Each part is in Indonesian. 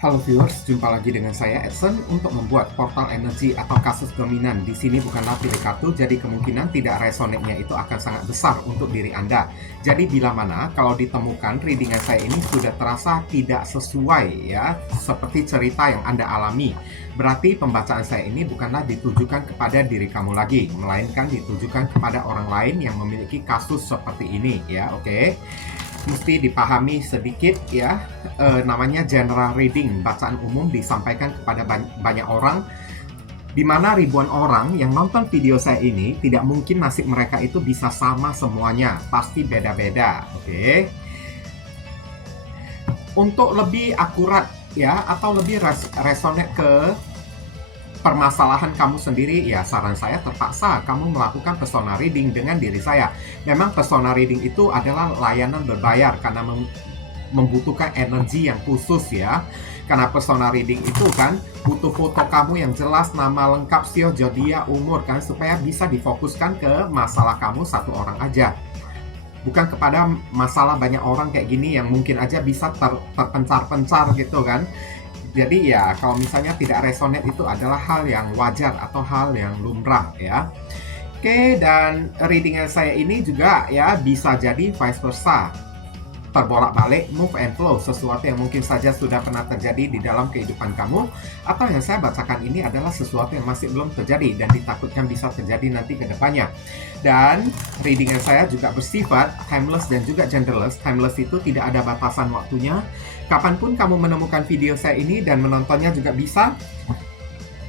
Halo viewers, jumpa lagi dengan saya Edson untuk membuat portal energi atau kasus dominan. Di sini bukanlah pilih kartu, jadi kemungkinan tidak resonate-nya itu akan sangat besar untuk diri Anda. Jadi bila mana kalau ditemukan readingan saya ini sudah terasa tidak sesuai ya, seperti cerita yang Anda alami, berarti pembacaan saya ini bukanlah ditujukan kepada diri kamu lagi, melainkan ditujukan kepada orang lain yang memiliki kasus seperti ini ya, oke? Mesti dipahami sedikit ya, namanya general reading, bacaan umum disampaikan kepada banyak orang, di mana ribuan orang yang nonton video saya ini tidak mungkin nasib mereka itu bisa sama semuanya, pasti beda-beda, oke? Untuk lebih akurat ya, atau lebih resonate ke permasalahan kamu sendiri, ya saran saya terpaksa kamu melakukan persona reading dengan diri saya. Memang persona reading itu adalah layanan berbayar karena membutuhkan energi yang khusus ya. Karena persona reading itu kan butuh foto kamu yang jelas, nama lengkap, sio, zodiak, umur kan, supaya bisa difokuskan ke masalah kamu satu orang aja. Bukan kepada masalah banyak orang kayak gini yang mungkin aja bisa terpencar-pencar gitu kan. Jadi ya kalau misalnya tidak resonate itu adalah hal yang wajar atau hal yang lumrah ya. Oke, dan readingan saya ini juga ya bisa jadi vice versa. Terbolak-balik, move and flow, sesuatu yang mungkin saja sudah pernah terjadi di dalam kehidupan kamu, atau yang saya bacakan ini adalah sesuatu yang masih belum terjadi dan ditakutkan bisa terjadi nanti ke depannya. Dan readingan saya juga bersifat timeless dan juga genderless. Timeless itu tidak ada batasan waktunya. Kapanpun kamu menemukan video saya ini dan menontonnya juga bisa.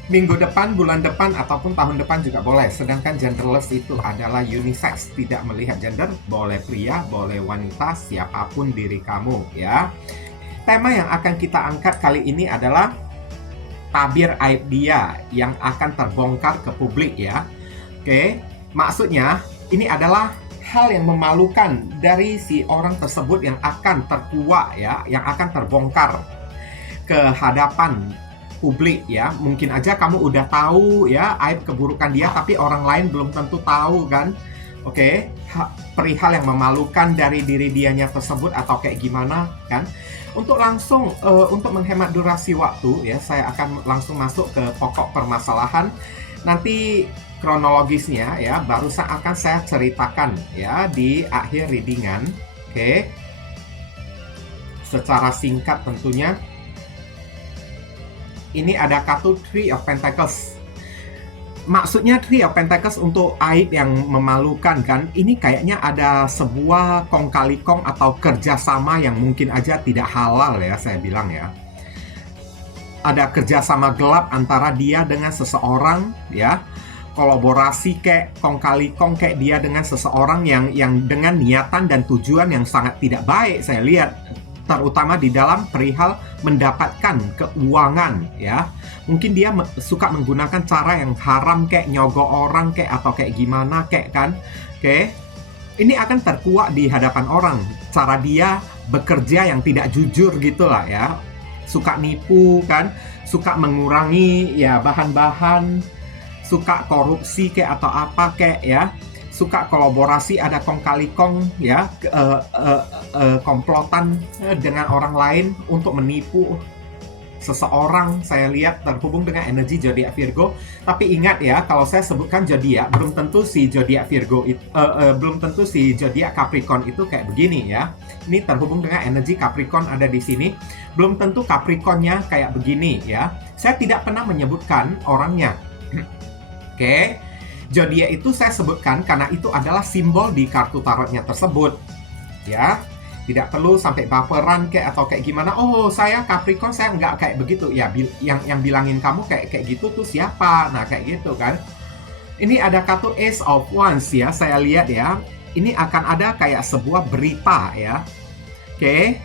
Minggu depan, bulan depan, ataupun tahun depan juga boleh. Sedangkan genderless itu adalah unisex, tidak melihat gender, boleh pria, boleh wanita, siapapun diri kamu ya. Tema yang akan kita angkat kali ini adalah tabir aib dia yang akan terbongkar ke publik ya. Oke, maksudnya ini adalah hal yang memalukan dari si orang tersebut yang akan terkuak ya, yang akan terbongkar ke hadapan publik ya. Mungkin aja kamu udah tahu ya aib keburukan dia, tapi orang lain belum tentu tahu kan. Oke, perihal yang memalukan dari diri dianya tersebut atau kayak gimana kan. Untuk untuk menghemat durasi waktu ya, saya akan langsung masuk ke pokok permasalahan. Nanti kronologisnya ya barusan akan saya ceritakan ya di akhir readingan. Oke, secara singkat tentunya. Ini ada kartu Three of Pentacles. Maksudnya Three of Pentacles untuk aib yang memalukan kan. Ini kayaknya ada sebuah kong kali kong atau kerjasama yang mungkin aja tidak halal ya, saya bilang ya. Ada kerjasama gelap antara dia dengan seseorang ya. Kolaborasi kayak kong kali kong kayak dia dengan seseorang yang dengan niatan dan tujuan yang sangat tidak baik saya lihat. Terutama di dalam perihal mendapatkan keuangan ya. Mungkin dia suka menggunakan cara yang haram kayak nyogok orang kayak atau kayak gimana kayak kan. Oke. Ini akan terkuak di hadapan orang. Cara dia bekerja yang tidak jujur gitulah ya. Suka nipu kan, suka mengurangi ya bahan-bahan, suka korupsi kayak atau apa kayak ya. Suka kolaborasi, ada kong kali kong ya, komplotan dengan orang lain untuk menipu seseorang. Saya lihat terhubung dengan energi zodiak Virgo. Tapi ingat ya, kalau saya sebutkan zodiak, belum tentu si zodiak Virgo belum tentu si zodiak Capricorn itu kayak begini ya. Ini terhubung dengan energi Capricorn ada di sini. Belum tentu Capricornnya kayak begini ya. Saya tidak pernah menyebutkan orangnya. Oke. Zodiak itu saya sebutkan karena itu adalah simbol di kartu tarotnya tersebut. Ya, tidak perlu sampai baperan kayak atau kayak gimana. Oh, saya Capricorn, saya nggak kayak begitu. Ya, yang bilangin kamu kayak gitu tuh siapa? Nah, kayak gitu kan. Ini ada kartu Ace of Wands ya, saya lihat ya. Ini akan ada kayak sebuah berita ya. Oke.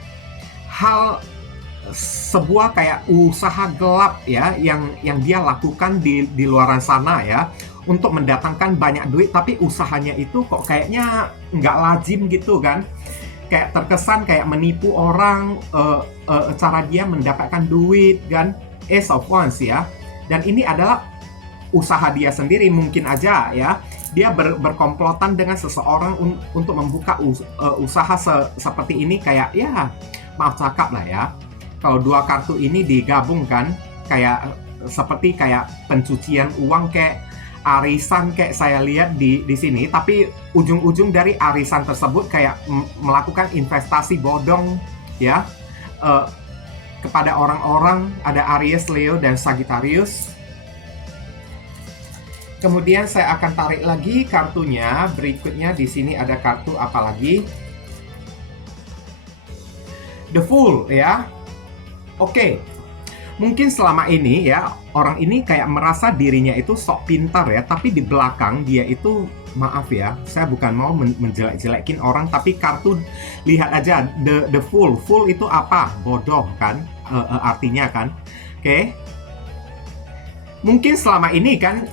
Sebuah kayak usaha gelap ya yang dia lakukan di luaran sana ya. Untuk mendatangkan banyak duit, tapi usahanya itu kok kayaknya nggak lazim gitu kan. Kayak terkesan kayak menipu orang, cara dia mendapatkan duit kan. Ace of Wands ya. Dan ini adalah usaha dia sendiri, mungkin aja ya. Dia berkomplotan dengan seseorang untuk membuka usaha seperti ini kayak ya, maaf cakap lah ya. Kalau dua kartu ini digabungkan kayak seperti kayak pencucian uang kayak arisan kayak saya lihat di sini, tapi ujung-ujung dari arisan tersebut kayak melakukan investasi bodong ya, kepada orang-orang. Ada Aries, Leo, dan Sagittarius. Kemudian saya akan tarik lagi kartunya. Berikutnya di sini ada kartu apa lagi? The Fool ya. Oke. Mungkin selama ini ya, orang ini kayak merasa dirinya itu sok pintar ya, tapi di belakang dia itu, maaf ya, saya bukan mau menjelek-jelekin orang, tapi kartu, lihat aja, the Fool. Fool itu apa? Bodoh kan, artinya kan. Oke. Mungkin selama ini kan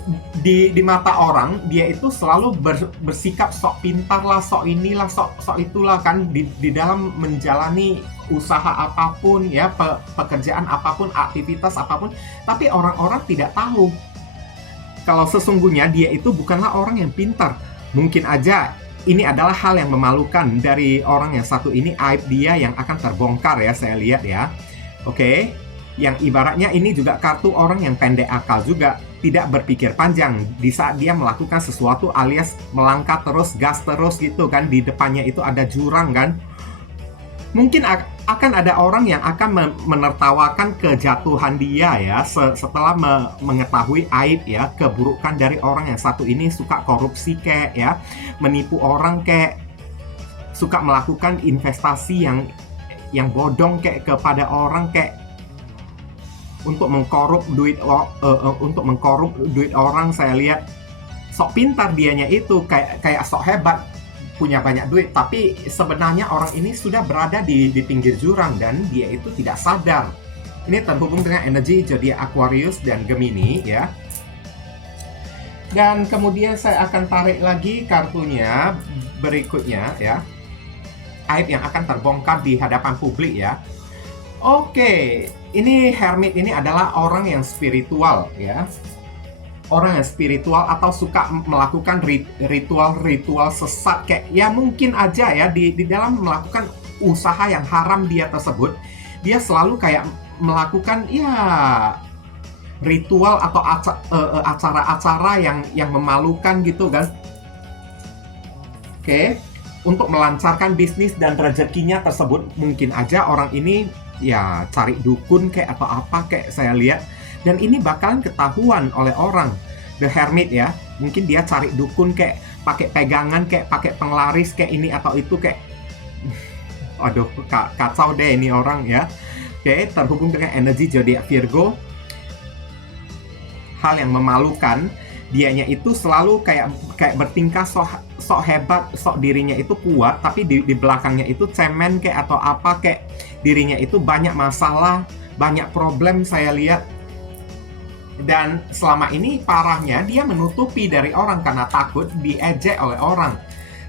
di mata orang dia itu selalu bersikap sok pintar lah, sok inilah, sok itulah kan di dalam menjalani usaha apapun ya, pekerjaan apapun, aktivitas apapun, tapi orang-orang tidak tahu kalau sesungguhnya dia itu bukanlah orang yang pintar. Mungkin aja ini adalah hal yang memalukan dari orang yang satu ini, aib dia yang akan terbongkar ya, saya lihat ya. Oke. Yang ibaratnya ini juga kartu orang yang pendek akal juga, tidak berpikir panjang di saat dia melakukan sesuatu, alias melangkah terus, gas terus gitu kan, di depannya itu ada jurang kan. Mungkin akan ada orang yang akan menertawakan kejatuhan dia ya, setelah mengetahui aib ya, keburukan dari orang yang satu ini, suka korupsi kayak ya, menipu orang kayak, suka melakukan investasi yang bodong kayak kepada orang kayak, untuk mengkorup duit orang. Saya lihat sok pintar dianya itu, kayak sok hebat, punya banyak duit, tapi sebenarnya orang ini sudah berada di pinggir jurang dan dia itu tidak sadar. Ini terhubung dengan energi zodiak Aquarius dan Gemini ya. Dan kemudian saya akan tarik lagi kartunya berikutnya ya. Aib yang akan terbongkar di hadapan publik ya. Oke, ini Hermit ini adalah orang yang spiritual ya. Orang yang spiritual atau suka melakukan ritual-ritual sesat kayak ya, mungkin aja ya di dalam melakukan usaha yang haram dia tersebut, dia selalu kayak melakukan ya ritual atau acara-acara yang memalukan gitu kan. Oke, untuk melancarkan bisnis dan rezekinya tersebut, mungkin aja orang ini ya cari dukun kayak atau apa kayak saya lihat, dan ini bakalan ketahuan oleh orang. The Hermit ya, mungkin dia cari dukun kayak pakai pegangan, kayak pakai penglaris kayak ini atau itu kayak aduh kacau deh ini orang ya. Oke, terhubung dengan energi zodiak Virgo. Hal yang memalukan, dianya itu selalu kayak bertingkah sok hebat, sok dirinya itu kuat, tapi di belakangnya itu cemen kayak atau apa kayak, dirinya itu banyak masalah, banyak problem saya lihat. Dan selama ini parahnya dia menutupi dari orang karena takut diejek oleh orang.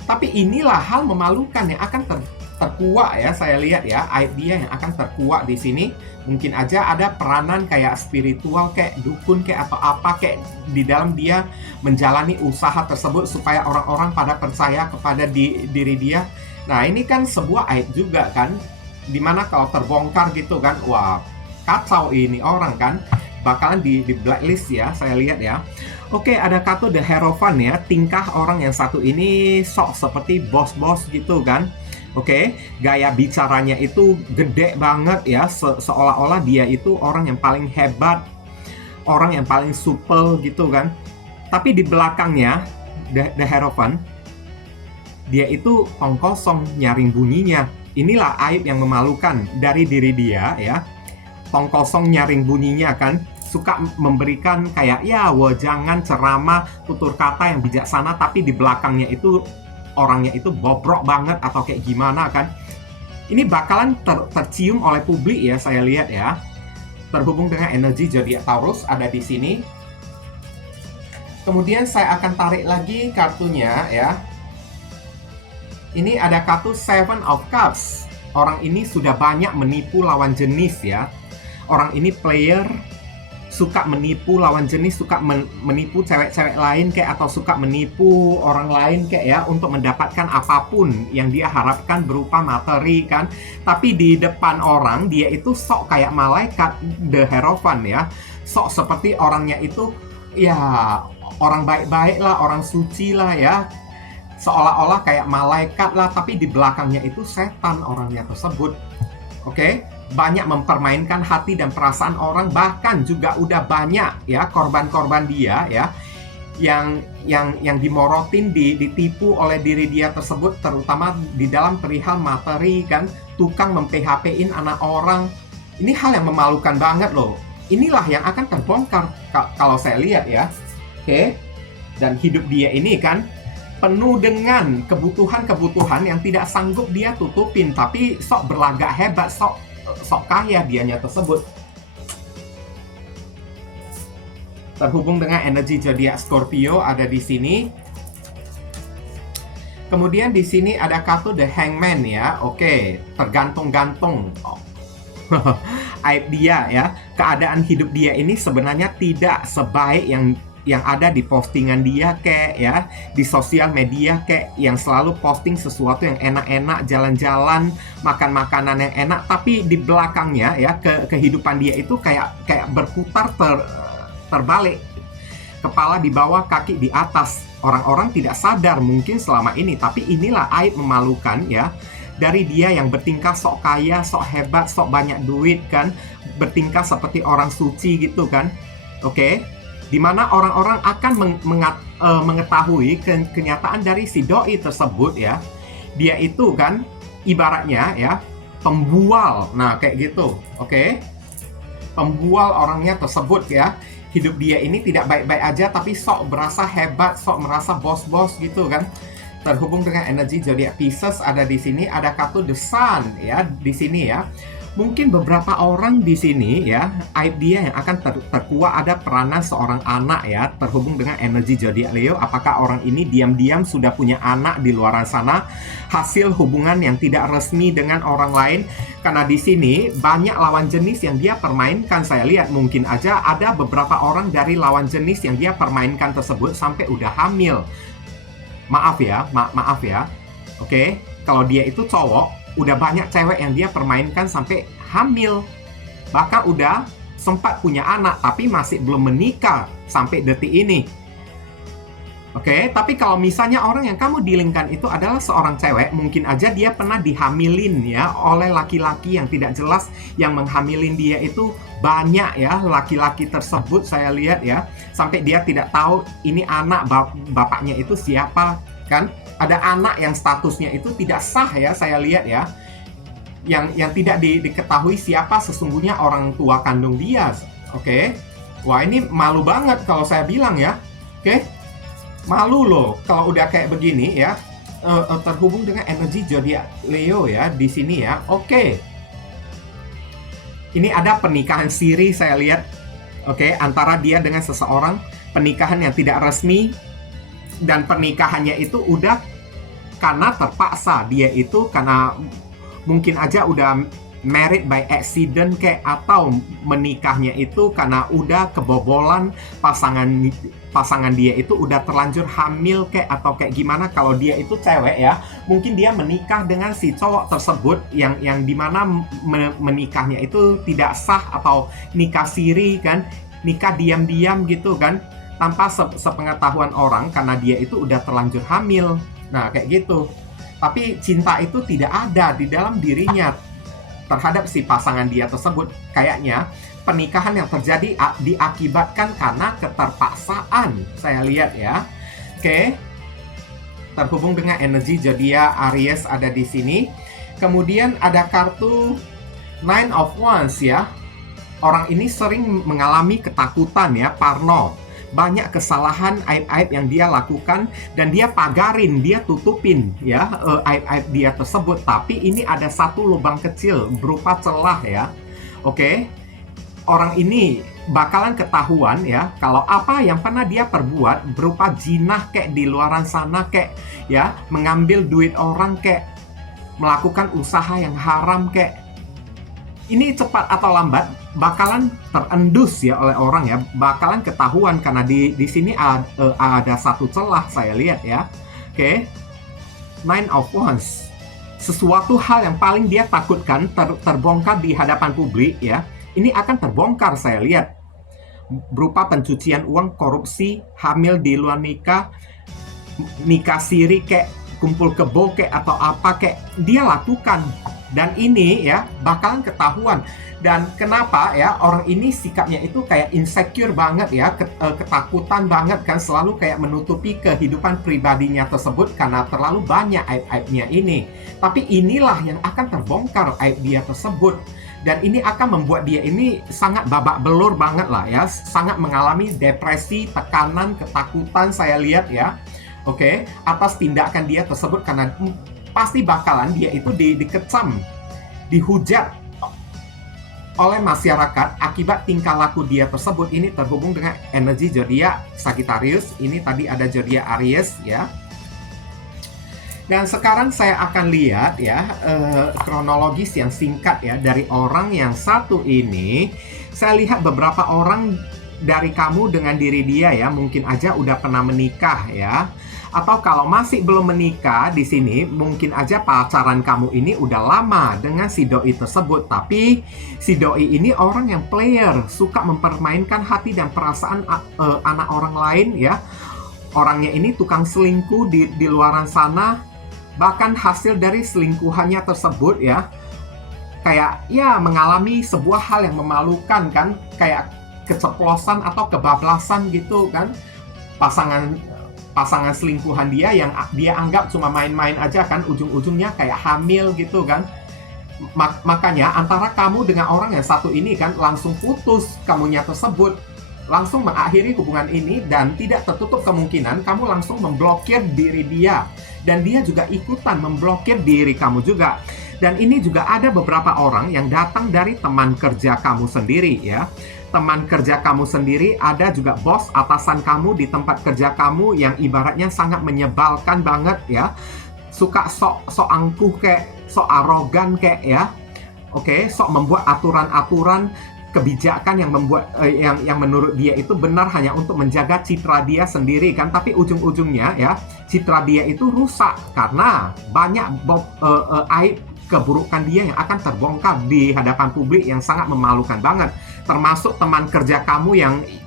Tapi inilah hal memalukan yang akan terkuak ya, saya lihat ya, aib dia yang akan terkuak di sini. Mungkin aja ada peranan kayak spiritual, kayak dukun, kayak atau apa, kayak di dalam dia menjalani usaha tersebut supaya orang-orang pada percaya kepada diri dia. Nah ini kan sebuah aib juga kan, dimana kalau terbongkar gitu kan, wah kacau ini orang kan, bakalan di blacklist ya, saya lihat ya. Oke, ada kartu The Hierophant ya, tingkah orang yang satu ini sok seperti bos-bos gitu kan. Oke, gaya bicaranya itu gede banget ya, seolah-olah dia itu orang yang paling hebat, orang yang paling supel gitu kan. Tapi di belakangnya The Hierophant, dia itu tong kosong, nyaring bunyinya. Inilah aib yang memalukan dari diri dia ya. Tong kosong, nyaring bunyinya kan, suka memberikan kayak ya wejangan, ceramah, tutur kata yang bijaksana, tapi di belakangnya itu orangnya itu bobrok banget atau kayak gimana kan. Ini bakalan tercium oleh publik ya, saya lihat ya. Terhubung dengan energi zodiak Taurus ada di sini. Kemudian saya akan tarik lagi kartunya ya. Ini ada kartu Seven of Cups. Orang ini sudah banyak menipu lawan jenis ya. Orang ini player, suka menipu lawan jenis, suka menipu cewek-cewek lain kayak, atau suka menipu orang lain kayak ya, untuk mendapatkan apapun yang dia harapkan berupa materi kan. Tapi di depan orang dia itu sok kayak malaikat, the Hierophant ya, sok seperti orangnya itu ya orang baik-baik lah, orang suci lah ya, seolah-olah kayak malaikat lah, tapi di belakangnya itu setan orangnya tersebut. Oke, banyak mempermainkan hati dan perasaan orang, bahkan juga udah banyak ya korban-korban dia ya yang dimorotin, ditipu oleh diri dia tersebut, terutama di dalam perihal materi kan, tukang mem-PHP-in anak orang. Ini hal yang memalukan banget loh. Inilah yang akan terbongkar kalau saya lihat ya. Oke, dan hidup dia ini kan penuh dengan kebutuhan-kebutuhan yang tidak sanggup dia tutupin, tapi sok berlagak hebat, sok kaya dianya tersebut. Terhubung dengan energi zodiak Scorpio ada di sini. Kemudian di sini ada kartu The Hangman ya. Oke, tergantung-gantung. Aib dia ya. Keadaan hidup dia ini sebenarnya tidak sebaik yang ada di postingan dia kayak ya, di sosial media kayak, yang selalu posting sesuatu yang enak-enak, jalan-jalan, makan makanan yang enak, tapi di belakangnya ya kehidupan dia itu kayak berputar terbalik. Kepala di bawah, kaki di atas. Orang-orang tidak sadar mungkin selama ini, tapi inilah aib memalukan ya. Dari dia yang bertingkah sok kaya, sok hebat, sok banyak duit kan, bertingkah seperti orang suci gitu kan. Oke. Di mana orang-orang akan mengetahui kenyataan dari si doi tersebut ya. Dia itu kan ibaratnya ya pembual. Nah, kayak gitu. Oke. Pembual orangnya tersebut ya. Hidup dia ini tidak baik-baik aja, tapi sok berasa hebat, sok merasa bos-bos gitu kan. Terhubung dengan energi zodiak Pisces ada di sini, ada kartu The Sun ya di sini ya. Mungkin beberapa orang di sini ya, aib dia yang akan terkuak ada peranan seorang anak ya, terhubung dengan energi zodiak Leo. Apakah orang ini diam-diam sudah punya anak di luar sana, hasil hubungan yang tidak resmi dengan orang lain? Karena di sini banyak lawan jenis yang dia permainkan. Saya lihat mungkin aja ada beberapa orang dari lawan jenis yang dia permainkan tersebut sampai udah hamil. Maaf ya. Oke, kalau dia itu cowok, udah banyak cewek yang dia permainkan sampai hamil. Bahkan udah sempat punya anak, tapi masih belum menikah sampai detik ini. Oke, tapi kalau misalnya orang yang kamu dealingkan itu adalah seorang cewek, mungkin aja dia pernah dihamilin ya oleh laki-laki yang tidak jelas, yang menghamilin dia itu banyak ya, laki-laki tersebut saya lihat ya, sampai dia tidak tahu ini anak bapaknya itu siapa kan. Ada anak yang statusnya itu tidak sah ya, saya lihat ya, yang tidak diketahui siapa sesungguhnya orang tua kandung dia. Oke. Wah, ini malu banget kalau saya bilang ya. Oke. Malu loh kalau udah kayak begini ya. Terhubung dengan energi zodiak Leo ya di sini ya. Oke. Ini ada pernikahan siri saya lihat. Oke, antara dia dengan seseorang, pernikahan yang tidak resmi. Dan pernikahannya itu udah karena terpaksa. Dia itu karena mungkin aja udah married by accident kayak, atau menikahnya itu karena udah kebobolan, pasangan dia itu udah terlanjur hamil kayak, atau kayak gimana. Kalau dia itu cewek ya, mungkin dia menikah dengan si cowok tersebut yang dimana menikahnya itu tidak sah, atau nikah siri kan, nikah diam-diam gitu kan, tanpa sepengetahuan orang karena dia itu udah terlanjur hamil. Nah, kayak gitu. Tapi cinta itu tidak ada di dalam dirinya terhadap si pasangan dia tersebut. Kayaknya pernikahan yang terjadi diakibatkan karena keterpaksaan. Saya lihat ya. Oke. Terhubung dengan energi zodiak Aries ada di sini. Kemudian ada kartu Nine of Wands ya. Orang ini sering mengalami ketakutan ya, parno. Banyak kesalahan, aib-aib yang dia lakukan, dan dia pagarin, dia tutupin ya aib-aib dia tersebut. Tapi ini ada satu lubang kecil berupa celah ya. Oke. Orang ini bakalan ketahuan ya kalau apa yang pernah dia perbuat berupa jinah kayak di luaran sana kayak ya, mengambil duit orang kayak, melakukan usaha yang haram kayak. ini cepat atau lambat bakalan terendus ya oleh orang ya, bakalan ketahuan karena di sini ada satu celah saya lihat ya. Oke. Nine of Wands. Sesuatu hal yang paling dia takutkan terbongkar di hadapan publik ya. Ini akan terbongkar saya lihat. Berupa pencucian uang, korupsi, hamil di luar nikah, nikah siri kayak kumpul kebo kayak atau apa kayak dia lakukan. Dan ini ya bakalan ketahuan. Dan kenapa ya orang ini sikapnya itu kayak insecure banget ya, ketakutan banget kan, selalu kayak menutupi kehidupan pribadinya tersebut karena terlalu banyak aib-aibnya ini. Tapi inilah yang akan terbongkar aib dia tersebut. Dan ini akan membuat dia ini sangat babak belur banget lah ya, sangat mengalami depresi, tekanan, ketakutan saya lihat ya. Oke, atas tindakan dia tersebut karena pasti bakalan dia itu dikecam, dihujat oleh masyarakat akibat tingkah laku dia tersebut. Ini terhubung dengan energi zodiak Sagittarius. Ini tadi ada zodiak Aries ya. Dan sekarang saya akan lihat ya kronologis yang singkat ya dari orang yang satu ini. Saya lihat beberapa orang dari kamu dengan diri dia ya, mungkin aja udah pernah menikah ya. Atau kalau masih belum menikah di sini, mungkin aja pacaran kamu ini udah lama dengan si doi tersebut. Tapi si doi ini orang yang player, suka mempermainkan hati dan perasaan anak orang lain ya. Orangnya ini tukang selingkuh di luaran sana. Bahkan hasil dari selingkuhannya tersebut ya, kayak ya mengalami sebuah hal yang memalukan kan, kayak keceplosan atau kebablasan gitu kan. Pasangan selingkuhan dia yang dia anggap cuma main-main aja kan, ujung-ujungnya kayak hamil gitu kan. Makanya antara kamu dengan orang yang satu ini kan langsung putus kamunya tersebut, langsung mengakhiri hubungan ini, dan tidak tertutup kemungkinan kamu langsung memblokir diri dia dan dia juga ikutan memblokir diri kamu juga. Dan ini juga ada beberapa orang yang datang dari teman kerja kamu sendiri ya. Teman kerja kamu sendiri, ada juga bos atasan kamu di tempat kerja kamu yang ibaratnya sangat menyebalkan banget ya. Suka sok angkuh kayak, sok arogan kayak ya. Oke, sok membuat aturan-aturan kebijakan yang membuat yang menurut dia itu benar hanya untuk menjaga citra dia sendiri kan, tapi ujung-ujungnya ya citra dia itu rusak karena banyak aib keburukan dia yang akan terbongkar di hadapan publik yang sangat memalukan banget. Termasuk teman kerja kamu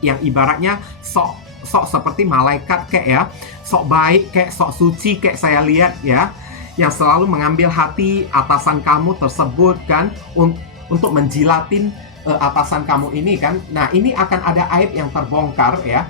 yang ibaratnya sok seperti malaikat kayak ya, sok baik kayak, sok suci kayak saya lihat ya, yang selalu mengambil hati atasan kamu tersebut kan untuk menjilatin atasan kamu ini kan. Nah, ini akan ada aib yang terbongkar ya,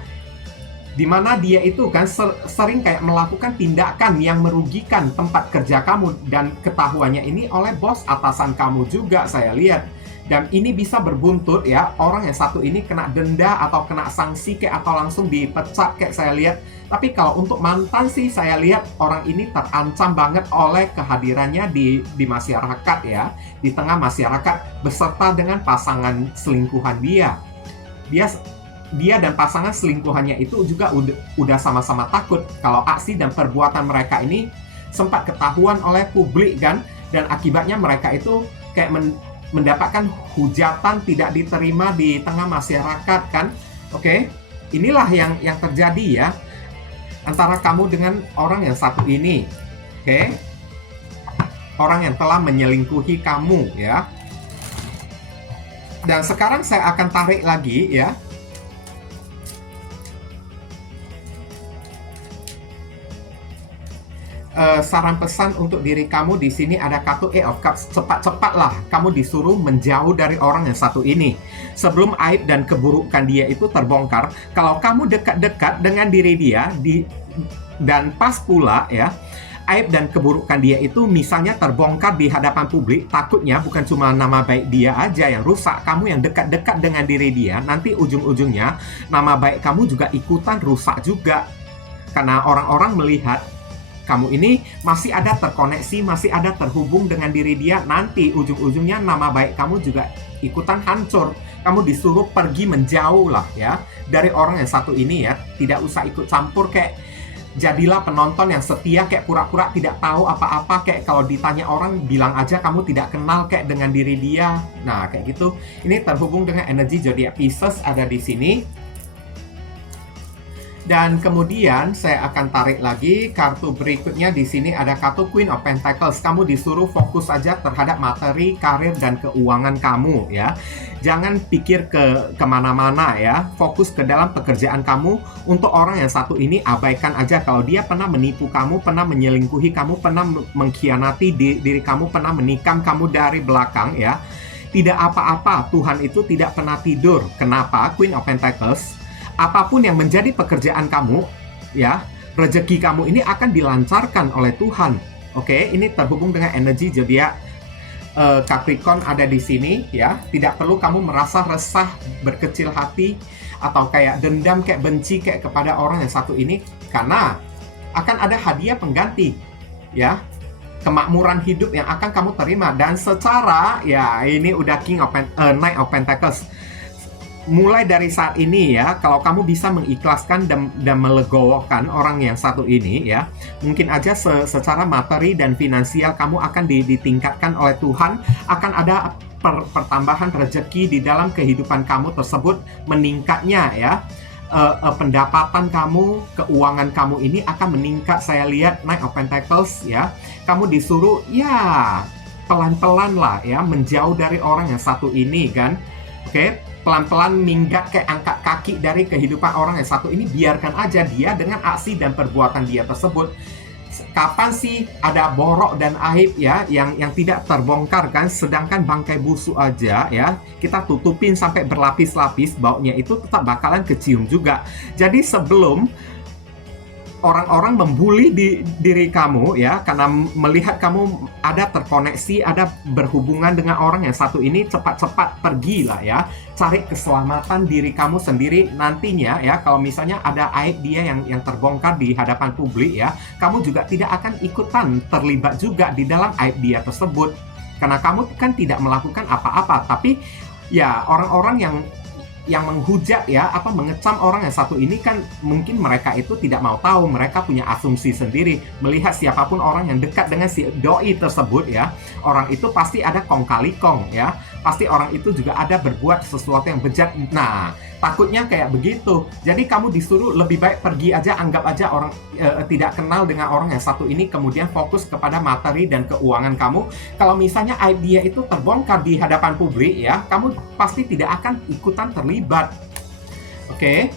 dimana dia itu kan sering kayak melakukan tindakan yang merugikan tempat kerja kamu, dan ketahuannya ini oleh bos atasan kamu juga saya lihat. Dan ini bisa berbuntut ya, orang yang satu ini kena denda atau kena sanksi kayak, atau langsung dipecat kayak saya lihat. Tapi kalau untuk mantan sih saya lihat orang ini terancam banget oleh kehadirannya di masyarakat ya, di tengah masyarakat beserta dengan pasangan selingkuhan dia. Dia dan pasangan selingkuhannya itu juga udah sama-sama takut kalau aksi dan perbuatan mereka ini sempat ketahuan oleh publik kan, dan akibatnya mereka itu kayak mendapatkan hujatan tidak diterima di tengah masyarakat kan. Oke, inilah yang terjadi ya antara kamu dengan orang yang satu ini. Oke, orang yang telah menyelingkuhi kamu ya. Dan sekarang saya akan tarik lagi ya. Saran pesan untuk diri kamu di sini ada kartu Eight of Cups. Cepat-cepatlah kamu disuruh menjauh dari orang yang satu ini sebelum aib dan keburukan dia itu terbongkar. Kalau kamu dekat-dekat dengan diri dia dan pas pula ya, aib dan keburukan dia itu misalnya terbongkar di hadapan publik, takutnya bukan cuma nama baik dia aja yang rusak, kamu yang dekat-dekat dengan diri dia, nanti ujung-ujungnya nama baik kamu juga ikutan rusak juga. Karena orang-orang melihat kamu ini masih ada terkoneksi, masih ada terhubung dengan diri dia, nanti ujung-ujungnya nama baik kamu juga ikutan hancur. Kamu disuruh pergi menjauh lah ya dari orang yang satu ini ya, tidak usah ikut campur kayak Jadilah penonton yang setia, kayak pura-pura tidak tahu apa-apa, kayak kalau ditanya orang bilang aja kamu tidak kenal kayak dengan diri dia. Nah, kayak gitu. Ini terhubung dengan energi zodiak Pisces ada di sini. Dan kemudian saya akan tarik lagi kartu berikutnya. Di sini ada kartu Queen of Pentacles. Kamu disuruh fokus saja terhadap materi, karir, dan keuangan kamu ya. Jangan pikir kemana-mana ya. Fokus ke dalam pekerjaan kamu. Untuk orang yang satu ini, abaikan aja kalau dia pernah menipu kamu, pernah menyelingkuhi kamu, pernah mengkhianati diri kamu, pernah menikam kamu dari belakang ya. Tidak apa-apa, Tuhan itu tidak pernah tidur. Kenapa? Queen of Pentacles, apapun yang menjadi pekerjaan kamu, ya, rezeki kamu ini akan dilancarkan oleh Tuhan. Oke, ini terhubung dengan energi zodiak Capricorn ada di sini, ya. Tidak perlu kamu merasa resah, berkecil hati, atau kayak dendam, kayak benci, kayak kepada orang yang satu ini, karena akan ada hadiah pengganti, ya. Kemakmuran hidup yang akan kamu terima, dan secara, ya, ini udah Knight of Pentacles. Mulai dari saat ini ya, kalau kamu bisa mengikhlaskan dan melegowokan orang yang satu ini ya, mungkin aja secara materi dan finansial kamu akan ditingkatkan oleh Tuhan, akan ada pertambahan rezeki di dalam kehidupan kamu tersebut, meningkatnya ya. Pendapatan kamu, keuangan kamu ini akan meningkat. Saya lihat Knight of Pentacles ya, kamu disuruh ya pelan-pelan lah ya, menjauh dari orang yang satu ini kan. Oke, pelan-pelan minggat, kayak angkat kaki dari kehidupan orang yang satu ini. Biarkan aja dia dengan aksi dan perbuatan dia tersebut. Kapan sih ada borok dan aib ya yang tidak terbongkar kan? Sedangkan bangkai busuk aja ya, kita tutupin sampai berlapis-lapis, baunya itu tetap bakalan kecium juga. Jadi sebelum orang-orang membuli diri kamu ya, karena melihat kamu ada terkoneksi, ada berhubungan dengan orang yang satu ini, cepat-cepat pergilah ya, cari keselamatan diri kamu sendiri. Nantinya ya, kalau misalnya ada aib dia yang terbongkar di hadapan publik ya, kamu juga tidak akan ikutan terlibat juga di dalam aib dia tersebut, karena kamu kan tidak melakukan apa-apa. Tapi ya orang-orang yang menghujat ya, mengecam orang yang satu ini kan, mungkin mereka itu tidak mau tahu, mereka punya asumsi sendiri. Melihat siapapun orang yang dekat dengan si doi tersebut ya, orang itu pasti ada kong kali kong ya, pasti orang itu juga ada berbuat sesuatu yang bejat. Nah, takutnya kayak begitu. Jadi kamu disuruh lebih baik pergi aja, anggap aja orang tidak kenal dengan orang yang satu ini, kemudian fokus kepada materi dan keuangan kamu. Kalau misalnya aib dia itu terbongkar di hadapan publik ya, kamu pasti tidak akan ikutan terlibat. Oke.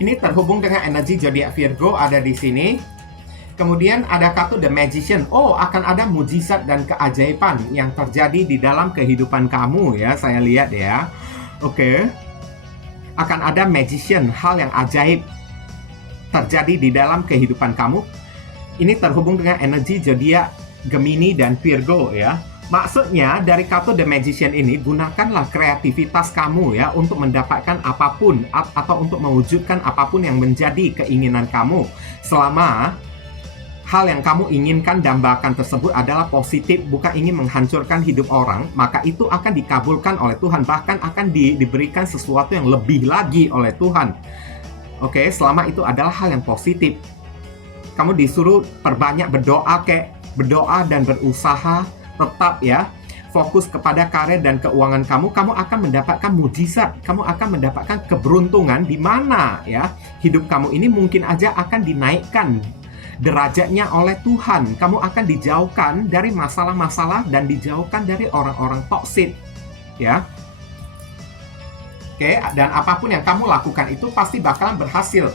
Ini terhubung dengan energi zodiak Virgo ada di sini. Kemudian ada kartu The Magician. Oh, akan ada mujizat dan keajaiban yang terjadi di dalam kehidupan kamu ya, saya lihat ya. Oke. Akan ada magician, hal yang ajaib terjadi di dalam kehidupan kamu. Ini terhubung dengan energi zodiak Gemini dan Virgo ya. Maksudnya dari kartu The Magician ini, gunakanlah kreativitas kamu ya untuk mendapatkan apapun atau untuk mewujudkan apapun yang menjadi keinginan kamu. Selama hal yang kamu inginkan dambakan tersebut adalah positif, bukan ingin menghancurkan hidup orang, maka itu akan dikabulkan oleh Tuhan, bahkan akan diberikan sesuatu yang lebih lagi oleh Tuhan. Oke, selama itu adalah hal yang positif. Kamu disuruh perbanyak berdoa, dan berusaha, tetap ya, fokus kepada karir dan keuangan kamu. Kamu akan mendapatkan mujizat, kamu akan mendapatkan keberuntungan di mana ya, hidup kamu ini mungkin aja akan dinaikkan derajatnya oleh Tuhan. Kamu akan dijauhkan dari masalah-masalah dan dijauhkan dari orang-orang toksik ya. Oke, dan apapun yang kamu lakukan itu pasti bakalan berhasil.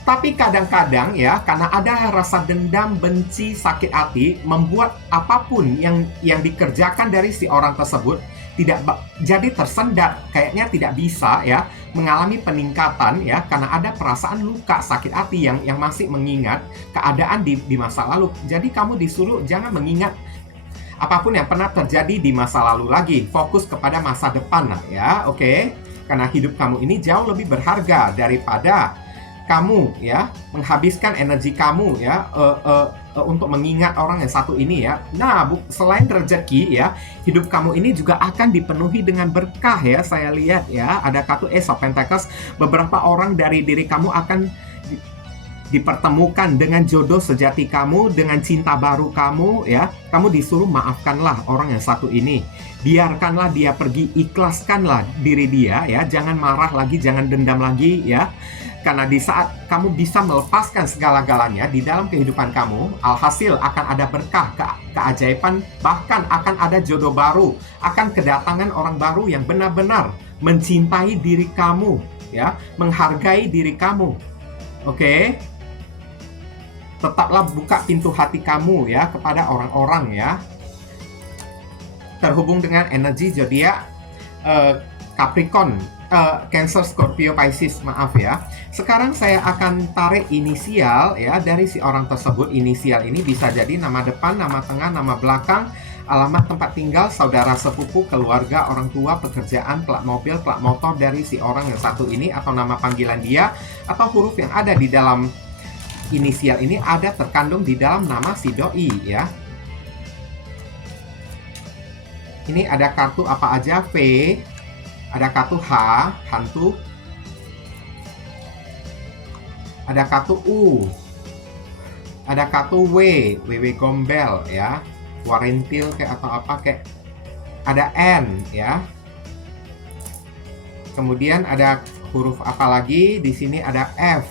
Tapi kadang-kadang ya, karena ada rasa dendam, benci, sakit hati, membuat apapun yang dikerjakan dari si orang tersebut tidak jadi tersendat, kayaknya tidak bisa ya mengalami peningkatan ya, karena ada perasaan luka, sakit hati yang masih mengingat keadaan di masa lalu. Jadi kamu disuruh jangan mengingat apapun yang pernah terjadi di masa lalu lagi, fokus kepada masa depan ya. Oke, karena hidup kamu ini jauh lebih berharga daripada kamu ya menghabiskan energi kamu ya untuk mengingat orang yang satu ini ya. Nah, selain rezeki ya, hidup kamu ini juga akan dipenuhi dengan berkah ya. Saya lihat ya, ada kartu Ace of Pentacles. Beberapa orang dari diri kamu akan dipertemukan dengan jodoh sejati kamu, dengan cinta baru kamu, ya. Kamu disuruh maafkanlah orang yang satu ini. Biarkanlah dia pergi, ikhlaskanlah diri dia, ya. Jangan marah lagi, jangan dendam lagi, ya. Karena di saat kamu bisa melepaskan segala-galanya di dalam kehidupan kamu, alhasil akan ada berkah, keajaiban, bahkan akan ada jodoh baru, akan kedatangan orang baru yang benar-benar mencintai diri kamu, ya, menghargai diri kamu. Oke? Tetaplah buka pintu hati kamu, ya, kepada orang-orang, ya. Terhubung dengan energi zodiak Capricorn, Cancer, Scorpio, Pisces, maaf ya. Sekarang saya akan tarik inisial, ya, dari si orang tersebut. Inisial ini bisa jadi nama depan, nama tengah, nama belakang, alamat tempat tinggal, saudara sepupu, keluarga, orang tua, pekerjaan, plat mobil, plat motor dari si orang yang satu ini, atau nama panggilan dia, atau huruf yang ada di dalam inisial ini ada terkandung di dalam nama si doi, ya. Ini ada kartu apa aja? V, ada kartu H, hantu, ada kartu U, ada kartu W, WW gombel, ya, warentil kayak atau apa kayak, ada N, ya. Kemudian ada huruf apa lagi? Di sini ada F,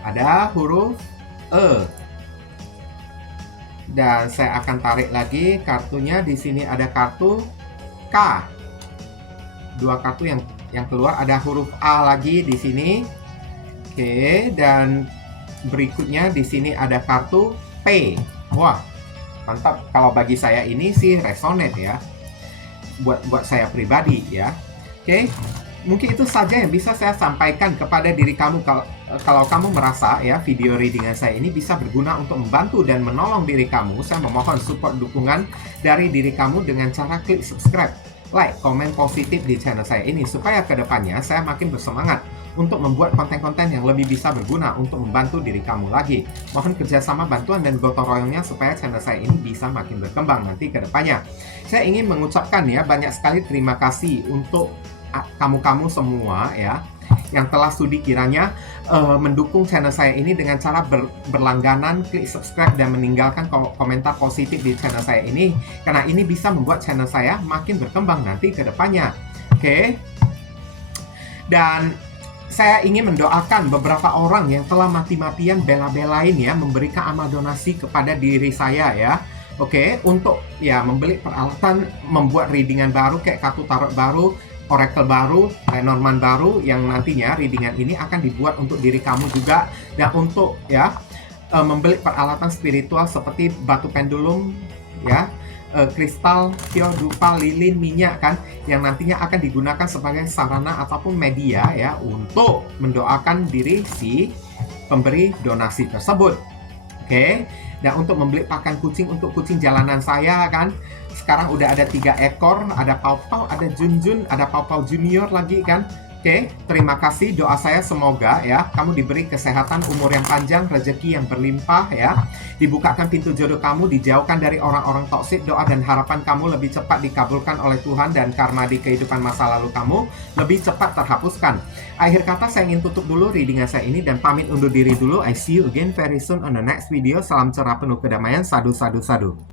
ada huruf E. Dan saya akan tarik lagi kartunya. Di sini ada kartu K. Dua kartu yang keluar, ada huruf A lagi di sini. Oke, dan berikutnya di sini ada kartu P. Wah, mantap. Kalau bagi saya ini sih resonate, ya. Buat saya pribadi, ya. Oke. Mungkin itu saja yang bisa saya sampaikan kepada diri kamu. Kalau kamu merasa, ya, video readingan saya ini bisa berguna untuk membantu dan menolong diri kamu, saya memohon support dukungan dari diri kamu dengan cara klik subscribe, like, komen positif di channel saya ini, supaya kedepannya saya makin bersemangat untuk membuat konten-konten yang lebih bisa berguna untuk membantu diri kamu lagi. Mohon kerjasama, bantuan, dan gotong royongnya supaya channel saya ini bisa makin berkembang nanti kedepannya. Saya ingin mengucapkan, ya, banyak sekali terima kasih untuk kamu-kamu semua, ya, yang telah sudi kiranya mendukung channel saya ini dengan cara berlangganan, klik subscribe, dan meninggalkan komentar positif di channel saya ini, karena ini bisa membuat channel saya makin berkembang nanti ke depannya. Oke? Dan saya ingin mendoakan beberapa orang yang telah mati-matian bela-belain, ya, memberikan amal donasi kepada diri saya, ya. Oke, untuk, ya, membeli peralatan, membuat readingan baru kayak kartu tarot baru, oracle baru, Lenormand baru, yang nantinya readingan ini akan dibuat untuk diri kamu juga, dan untuk, ya, membeli peralatan spiritual seperti batu pendulum, ya, kristal, pio, dupa, lilin, minyak, kan, yang nantinya akan digunakan sebagai sarana ataupun media, ya, untuk mendoakan diri si pemberi donasi tersebut. Oke. Dan untuk membeli pakan kucing untuk kucing jalanan saya, kan, sekarang udah ada 3 ekor, ada Pau-Pau, ada Junjun, ada Pau-Pau Junior lagi, kan. Oke, terima kasih. Doa saya semoga, ya, kamu diberi kesehatan, umur yang panjang, rezeki yang berlimpah, ya. Dibukakan pintu jodoh kamu, dijauhkan dari orang-orang toksik. Doa dan harapan kamu lebih cepat dikabulkan oleh Tuhan, dan karma di kehidupan masa lalu kamu lebih cepat terhapuskan. Akhir kata, saya ingin tutup dulu readingan saya ini dan pamit undur diri dulu. I see you again very soon on the next video. Salam cerah penuh kedamaian. Sadu, sadu, sadu.